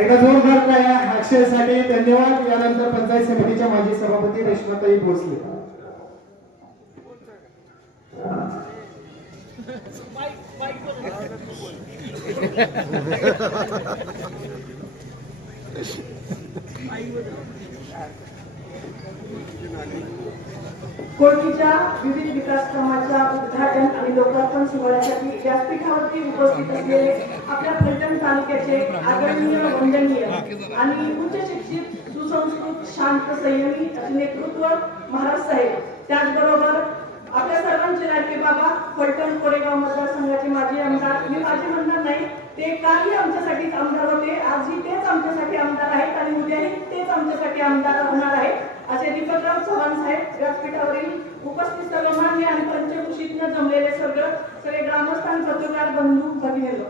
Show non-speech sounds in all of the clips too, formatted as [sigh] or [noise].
एका जोरदार टाळ्या अक्षयसाठी धन्यवाद. यानंतर पंचायत समितीच्या माजी सभापती रेश्माताई भोसले. [laughs] कोळकीच्या विविध विकास कामाच्या उद्घाटन आणि लोकार्पण सोहळ्यासाठी व्यासपीठावरती उपस्थित असलेले आपल्या फलटण तालुक्याचे आदरणीय वंदनीय आणि उच्च शिक्षित सुसंस्कृत शांत संयमी असे नेतृत्व महाराज साहेब. त्याचबरोबर आपल्या सर्वांचे लाडके बाबा फलटण कोरेगाव मतदारसंघाचे माजी आमदार. मी माझे म्हणणार नाही ते कालही आमच्यासाठीच आमदार होते. आजही तेच आमच्यासाठी आमदार आहेत आणि उद्याही तेच आमच्यासाठी आमदार होणार आहेत. असे दीपकराव चव्हाण साहेब व्यासपीठावरील उपस्थित सर्व मान्य आणि पंचकृषीतनं जमलेले सगळं सगळे ग्रामस्थान पत्रकार बंधू भगिनीलो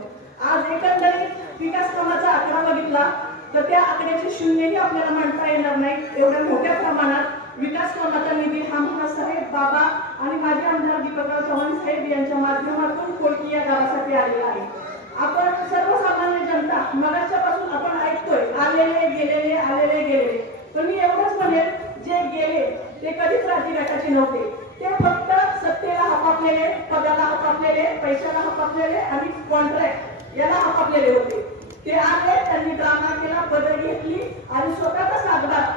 आज एकंदरीत विकास कामाचा आकडा बघितला. तर त्या आकड्याचे शून्यही आपल्याला मांडता येणार नाही. एवढ्या मोठ्या प्रमाणात विकास कामाचा निधी हा साहेब बाबा आणि माझे आमदार दीपकराव चव्हाण साहेब यांच्या माध्यमातून कोळकी या गावासाठी आलेला आहे. आपण सर्वसामान्य जनता मगाच्या पासून आपण ऐकतोय आलेले गेलेले आलेले गेलेले. पण मी एवढंच म्हणेल जे गेले ते कधीच राजकारणाचे नव्हते. ते फक्त सत्तेला हपापलेले पदाला हपापलेले पैशाला हपापलेले आणि कॉन्ट्रॅक्ट याला हपापलेले होते. ते आले त्यांनी ड्रामा केला बदल घेतली आणि स्वतःचा सातबारा.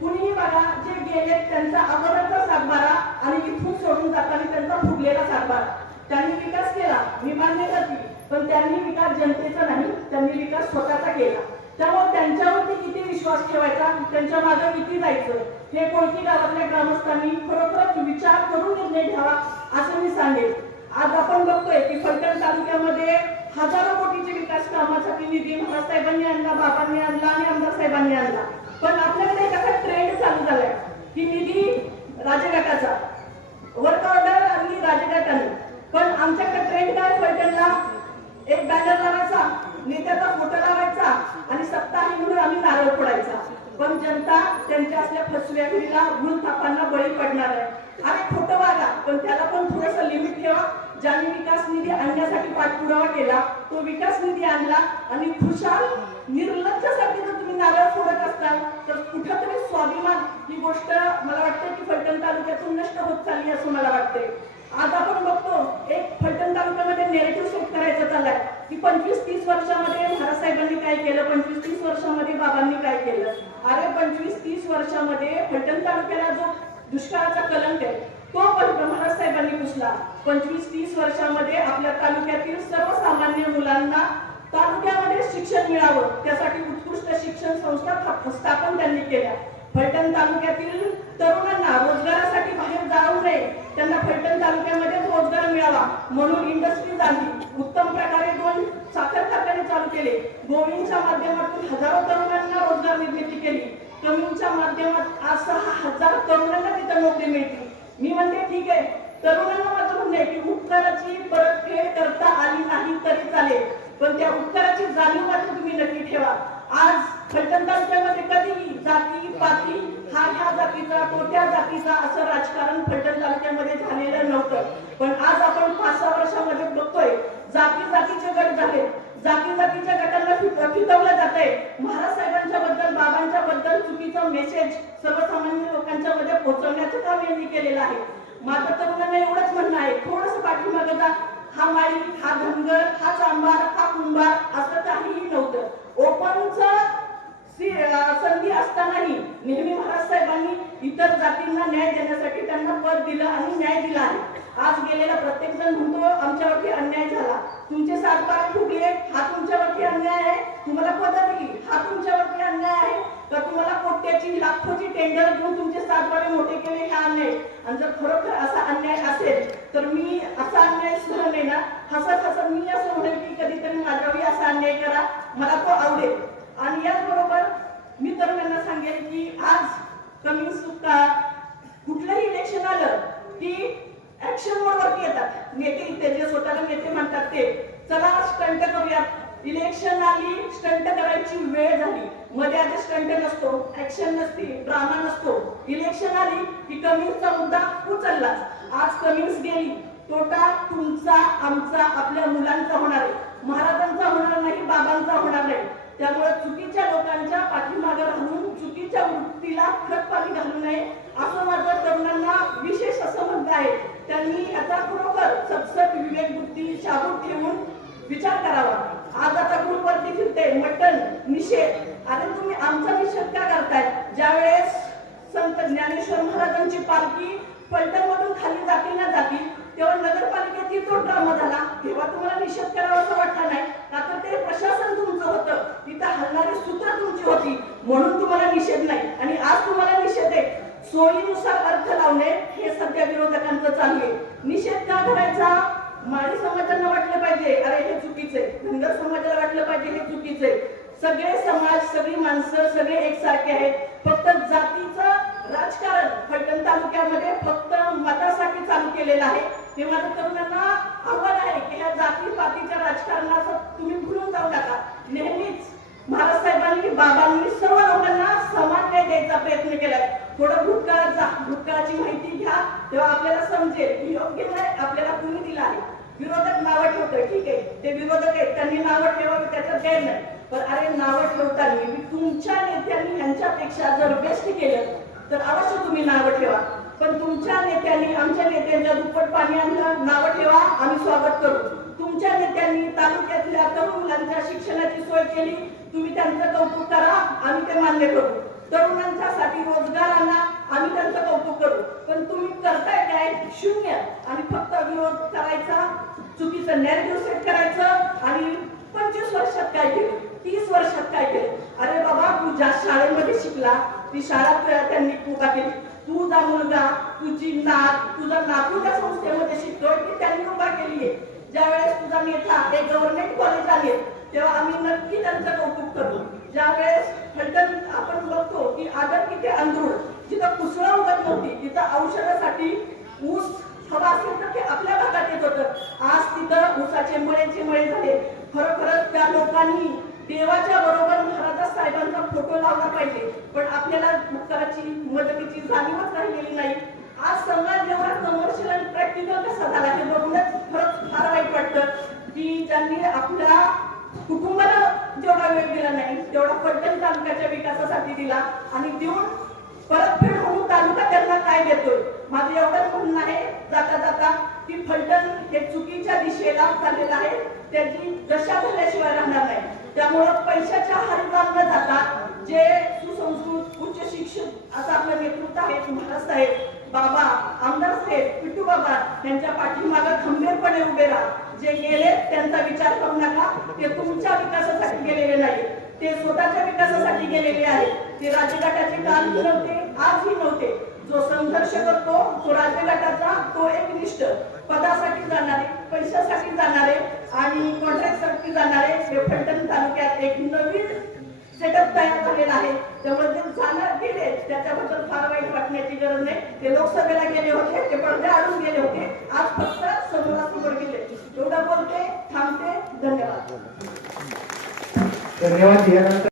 कुणीही बघा जे गेले त्यांचा अगोदरचा सातबारा आणि इथून सोडून जाताना त्यांचा फुगलेला सातबारा. त्यांनी विकास केला मी मान्य करते पण त्यांनी विकास जनतेचा नाही त्यांनी विकास स्वतःचा केला. त्यामुळे त्यांच्यावरती किती विश्वास ठेवायचा त्यांच्या मागे किती जायचं हे कोणती गावातल्या ग्रामस्थांनी खरोखरच विचार करून निर्णय घ्यावा असं मी सांगेन. आज आपण बघतोय की फलटण तालुक्यामध्ये हजारो कोटीचे विकास कामासाठी निधी महाराज साहेबांनी आणला बाबांनी आणला आणि आमदार साहेबांनी आणला. पण आपल्याकडे एक असा ट्रेंड चालू झालाय की निधी राजघाटाचा वर्क ऑर्डर आणि राजघाटाने पण आमच्याकडे ट्रेंड काय पैठणला एक बॅनर लावायचा नेत्याचा फोटो लावायचा आणि सत्ता आहे म्हणून आम्ही नारळ फोडायचा. पण जनता त्यांच्या असल्या फसव्यागिरीला भूल थापांना बळी पडणार आहे. अरे खोटं वागा पण त्याला पण थोडस ज्यांनी विकास निधी आणण्यासाठी पाठपुरावा केला तो विकास निधी आणला आणि खुशाल निर्लज्जासाठी जर तुम्ही नारळ फोडत असताल तर कुठंतरी स्वाभिमान ही गोष्ट मला वाटतं की फलटण तालुक्यातून नष्ट होत चालली असं मला वाटते. आज आपण बघतो एक फलटण तालुक्यामध्ये नेरेटिव्ह सेट करायचं चाललाय. की पंचवीस तीस वर्षामध्ये महाराज साहेबांनी काय केलं पंचवीस तीस वर्षामध्ये बाबांनी काय केलं? अरे पंचवीस तीस वर्षामध्ये फलटण तालुक्याला जो दुष्काळाचा कलंक आहे तो पण महाराज साहेबांनी पुसला. पंचवीस तीस वर्षामध्ये आपल्या तालुक्यातील सर्वसामान्य मुलांना तालुक्यामध्ये शिक्षण मिळावं त्यासाठी उत्कृष्ट शिक्षण संस्था स्थापन त्यांनी केल्या. फलटण तालुक्यातील तरुणांना रोजगारासाठी बाहेर जाऊ नये त्यांना फलटण तालुक्यामध्ये रोजगार मिळावा म्हणून इंडस्ट्रीज आली उत्तम प्रकारे दोन साखर कारखाने चालू केले. गोविंदच्या माध्यमातून हजारो तरुणांना रोजगार निर्मिती केली. कमीच्या माध्यमात आज सहा हजार तरुणांना तिथं नोकरी मिळतील मी म्हणते ठीक आहे. तरुणांना माझं म्हणणं आहे की उपकाराची परतफेड करता आली नाही तरी चालेल पण त्या उपकाराची जाणीव मात्र तुम्ही नक्की ठेवा. आज फलटण तालुक्यामध्ये कधीही जाती पाती हा ह्या जातीचा तो त्या जातीचा असं राजकारण फलटण तालुक्यामध्ये झालेलं नव्हतं. पण आज आपण पाच सहा वर्षामध्ये बघतोय जाती जातीचे गट झाले. जाती जातीच्या फितवलं जात आहे महाराज साहेबांच्या बद्दल बाबांच्या बद्दल चुकीचा मेसेज सर्वसामान्य लोकांच्या मध्ये पोहोचवण्याचं काम यांनी केलेलं आहे. माझं तरुणांना एवढंच म्हणणं आहे थोडस पाठीमागे जा. हा माळी हा धनगर हा चांबार हा कुंभार असं काहीही नव्हतं. ओपनचं संधी असतानाही नेहमी महाराज साहेबांनी इतर जातींना न्याय देण्यासाठी त्यांना पद दिलं आणि न्याय दिला आहे. आज गेलेला प्रत्येक जण म्हणतो आमच्यावरती अन्याय झाला. तुमचे सात बार फुगले हा तुमच्यावरती अन्याय आहे. तुम्हाला पद दिली हा तुमच्यावरती अन्याय आहे. तर तुम्हाला कोट्याची लाखोची टेंडर घेऊन तुमचे सात बारे मोठे केले हा अन्याय आणि जर खरोखर असा अन्याय असेल तर मी असा अन्याय सुरू आहे ना. हसत हसत मी असं म्हणेल की कधीतरी माझ्यावरही असा अन्याय करा. मला तो आवडेल. आणि याचबरोबर मी तरुणांना सांगेन की आज कमी सुका कुठलंही इलेक्शन आलं की ऍक्शन मोडवरती येतात. नेते इथे जे स्वतःला नेते म्हणतात ते. चला स्टंट करूयात. इलेक्शन आली स्टंट करायची वेळ झाली. मध्ये आधी स्टंट नसतो ऍक्शन नसते ड्रामा नसतो. इलेक्शन आली की कमिन्सचा मुद्दा उचलला आज कमिन्स गेली. तोटा तुमचा आमचा आपल्या मुलांचा होणार आहे. महाराजांचा होणार नाही बाबांचा होणार नाही. त्यामुळे चुकीच्या लोकांच्या पाठीमागे राहून चुकीच्या ती शाबूत ठेवून विचार करावा. आज आता ग्रुपवरती फिरते मटण निषेध. अरे तुम्ही आमचा निषेध का करताय? ज्यावेळेस संत ज्ञानेश्वर महाराजांची पालखी फलटणमधून खाली जाती ना जाती तेव्हा नगरपालिकेत तो ड्रामा झाला. तेव्हा तुम्हाला निषेध करावा असं वाटला नाही. का तर ते प्रशासन तुमचं होतं. तिथं हलणारी सूत्र तुमची होती. म्हणून तुम्हाला निषेध नाही. आणि आज तुम्हाला निषेध आहे. सोयीनुसार अर्थ लावणे हे सध्या विरोधकांचं चालू आहे. निषेध का करायचा? माळी समाजांना वाटलं पाहिजे. अरे हे चुकीचे धनगर समाजाला वाटलं पाहिजे हे चुकीचंय सगळे समाज सगळी माणसं सगळे एकसारखे आहेत. फक्त जातीचं राजकारण फलटण तालुक्यामध्ये फक्त मतासाठी चालू केलेलं आहे. हे माझ्या तरुणांना आव्हान आहे की ह्या जाती पातीच्या राजकारणाचं तुम्ही भुलून जाऊ नका. नेहमीच महाराज साहेबांनी बाबांनी सर्व लोकांना समान न्याय द्यायचा प्रयत्न केलाय. थोडं भूतकाळात जा. भूतकाळाची माहिती घ्या. तेव्हा आपल्याला समजेल. की योग्य न्याय आपल्या आहे. विरोधक नावं ठेवतोय ठीक आहे. ते विरोधक आहेत त्यांनी नावं ठेवावं त्याचं गैर नाही पण अरे नावं ठेवताना मी तुमच्या नेत्यांनी यांच्यापेक्षा जर बेस्ट केलं तर अवश्य तुम्ही नावं ठेवा. पण तुमच्या नेत्यांनी आमच्या नेत्यांच्या दुप्पट पाणी आणलं नावं ठेवा आम्ही स्वागत करू. तुमच्या नेत्यांनी तालुक्यातल्या तरुण मुलांच्या शिक्षणाची सोय केली तुम्ही त्यांचं कौतुक करा आम्ही ते मान्य करू. तरुणांच्यासाठी रोजगार आणा आम्ही त्यांचं कौतुक करू. पण तुम्ही करताय काय? शून्य. आणि फक्त चुकीचं नॅरेटिव्ह सेट करायचं आणि पंचवीस वर्षात काय केलं? तीस वर्षात काय केलं? अरे बाबा तू ज्या शाळेमध्ये शिकला ती शाळा त्यांनी उभा केली? तुझा मुलगा तुझी नात तुझा नातू त्या संस्थेमध्ये शिकतोय ती त्यांनी उभा केली आहे. ज्यावेळेस तुझा नेता हे गव्हर्नमेंट कॉलेज आले तेव्हा आम्ही नक्की त्यांचं कौतुक करतो. ज्यावेळेस फलटण आपण बघतो की आदर किती अंधूळ जिथं कुसळं उगत नव्हती तिथं औषधासाठी ऊस हवा असेल तर ते आपल्या भागात येत होतं. आज तिथं ऊसाचे मळ्याचे मळे झाले खरोखरच त्या लोकांनी देवाच्या बरोबर महाराजा साहेबांचा फोटो लावला पाहिजे. पण आपल्याला उपकाराची मदतीची जाणीवच राहिलेली नाही. आज समाज एवढा कमर्शियल आणि प्रॅक्टिकल कसा झाला हे बघूनच खरंच फार वाईट वाटतं. की ज्यांनी आपल्या कुटुंबाला जेवढा वेळ दिला नाही तेवढा फलटण तालुक्याच्या विकासासाठी दिला आणि देऊन परतफेड होऊन तालुका त्यांना काय देतोय? माझं एवढंच म्हणणं आहे. जाता जाता की फलटण हे चुकीच्या दिशेला चाललेलं आहे. त्याची दशा झाल्याशिवाय राहणार नाही. त्यामुळं पैशाच्या हारी न जाता जे सुसंस्कृत उच्च शिक्षित असं आपलं नेतृत्व आहे महाराज साहेब बाबा आमदार साहेब पिटू बाबा यांच्या पाठीमागं खंबीरपणे उभे राहा. जे गेले त्यांचा विचार करू नका. ते तुमच्या विकासासाठी गेलेले नाही ते स्वतःच्या विकासासाठी गेलेले आहेत. ते राज्यघाटाचे काल नव्हते आजही नव्हते. जो संघर्ष करतो तो राज्यघाटाचा तो एक निष्ठ. पदासाठी जाणारे पैशासाठी जाणारे आणि कॉन्ट्रॅक्टसाठी जाणारे हे फलटण तालुक्यात एक नवीन सेटअप तयार झालेला आहे. त्यामुळे जे जाणार गेले त्याच्याबद्दल फार वाईट वाटण्याची गरज नाही. ते लोकसभेला गेले होते ते पडदे आणून गेले होते. आज फक्त समोरासमोर गेले. एवढं बोलते थांबते. धन्यवाद. धन्यवाद.